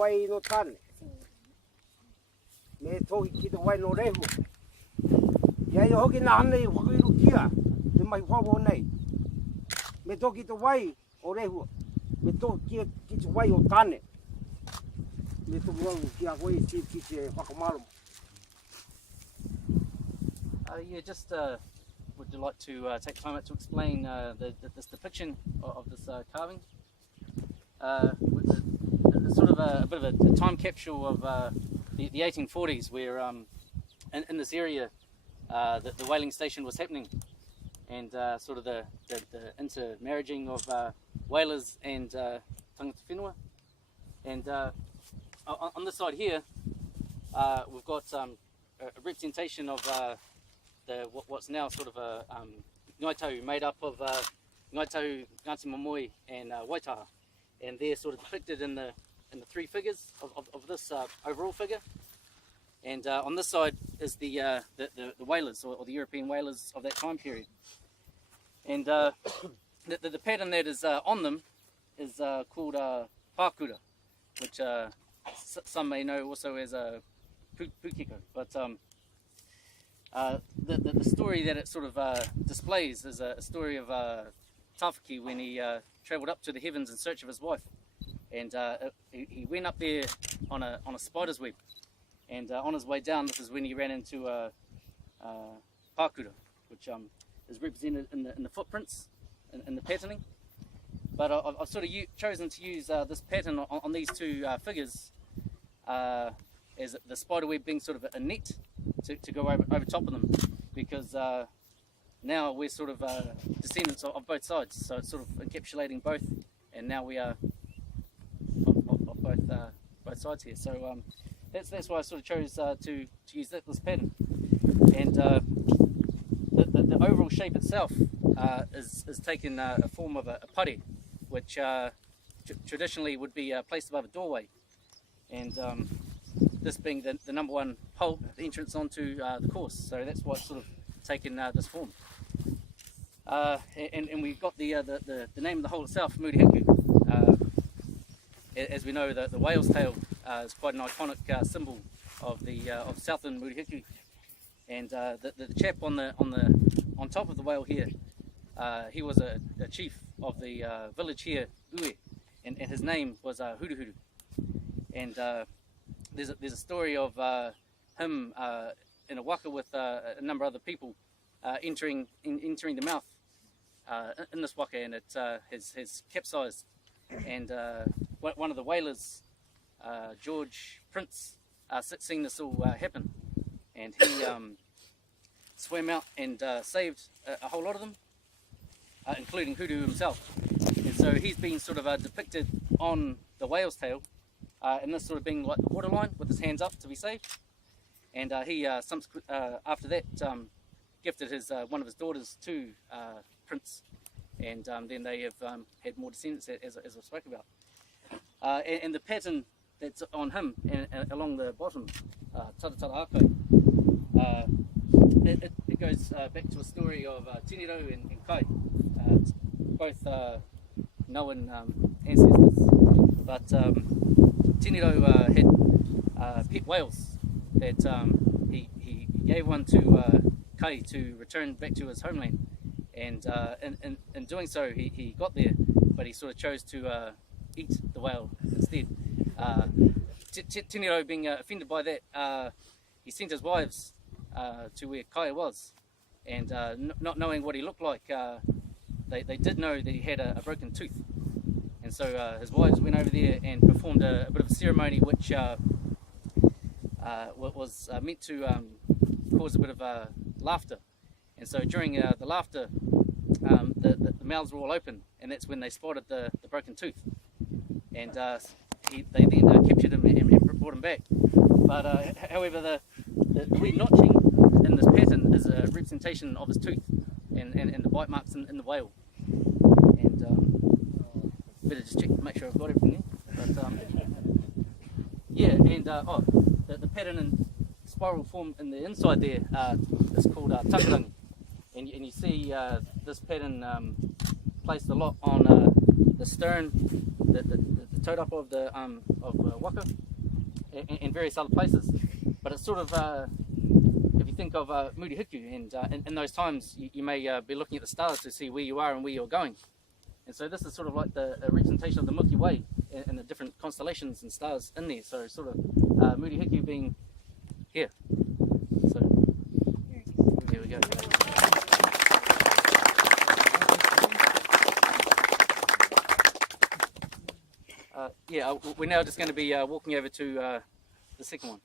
Wai no tane. Me tohi ki te wai no rehu. Ia i hoki na hane i whakairu kia, te mai whawo nei. Me toki te wai o rehu. Me toki ki te wai o tane. Me toki wau ki a wai ki te whakamaro. Yeah, just would you like to take time out to explain this depiction of this carving? It's sort of a bit of a time capsule of the 1840s, where in this area the whaling station was happening, and sort of the intermarrying of whalers and tangata whenua. And on this side here, we've got a representation of what's now sort of a ngaitau made up of ngaitau, Ngāti Mamoi and Waitaha, and they're sort of depicted in the three figures of this overall figure. And on this side is the whalers, or the European whalers of that time period. And the pattern that is on them is called Pākura, which some may know also as a Pukiko. But the story that it sort of displays is a story of Tawhaki when he travelled up to the heavens in search of his wife, and he went up there on a spider's web, and on his way down, this is when he ran into Pākura, which is represented in the footprints in the patterning. But I've sort of chosen to use this pattern on these two figures as the spider web being sort of a net to go over top of them, because now we're sort of descendants of both sides, so it's sort of encapsulating both, and now we are of both sides here. So that's why I sort of chose to use this pattern. And the overall shape itself is taken a form of a pare, which traditionally would be placed above a doorway, and this being the number one pole, the entrance onto the course. So that's why it's sort of taken this form. And we've got the name of the hole itself, Murihiku. As we know, the whale's tail is quite an iconic symbol of Southland Murihiku. And the chap on top of the whale here, he was a chief of the village here, Ue, and his name was Huruhuru. And there's a story of him in a waka with a number of other people entering the mouth in this waka, and it has capsized. And one of the whalers, George Prince, seen this all happen, and he swam out and saved a whole lot of them, including Hoodoo himself. And so he's been sort of depicted on the whale's tail, and this sort of being like the waterline with his hands up to be saved. And he after that gifted one of his daughters to Prince, and then they have had more descendants, as I spoke about. And the pattern that's on him and along the bottom, Taratara Ako, it goes back to a story of Tiniro and Kai, both known ancestors. But Tiniro had pet whales that he gave one to Kai to return back to his homeland, and in doing so he got there, but he sort of chose to eat the whale instead. Tiniro, being offended by that, he sent his wives to where Kai was, and not knowing what he looked like, they did know that he had a broken tooth, and so his wives went over there and performed a bit of a ceremony which was meant to cause a bit of laughter. And so during the laughter, the mouths were all open, and that's when they spotted the broken tooth, and they then captured him and brought him back. But however, the weird notching in this pattern is a representation of his tooth and the bite marks in the whale. And better just check to make sure I've got everything there. But yeah, and the pattern in spiral form in the inside there is called takarangi, and you see this pattern placed a lot on the stern, the taurapa of the waka, and various other places. But it's sort of, if you think of Murihiku, and in those times you may be looking at the stars to see where you are and where you're going. And so this is sort of like the representation of the Milky Way and the different constellations and stars in there. So sort of Murihiku being here. So there we go. Yeah, we're now just going to be walking over to the second one.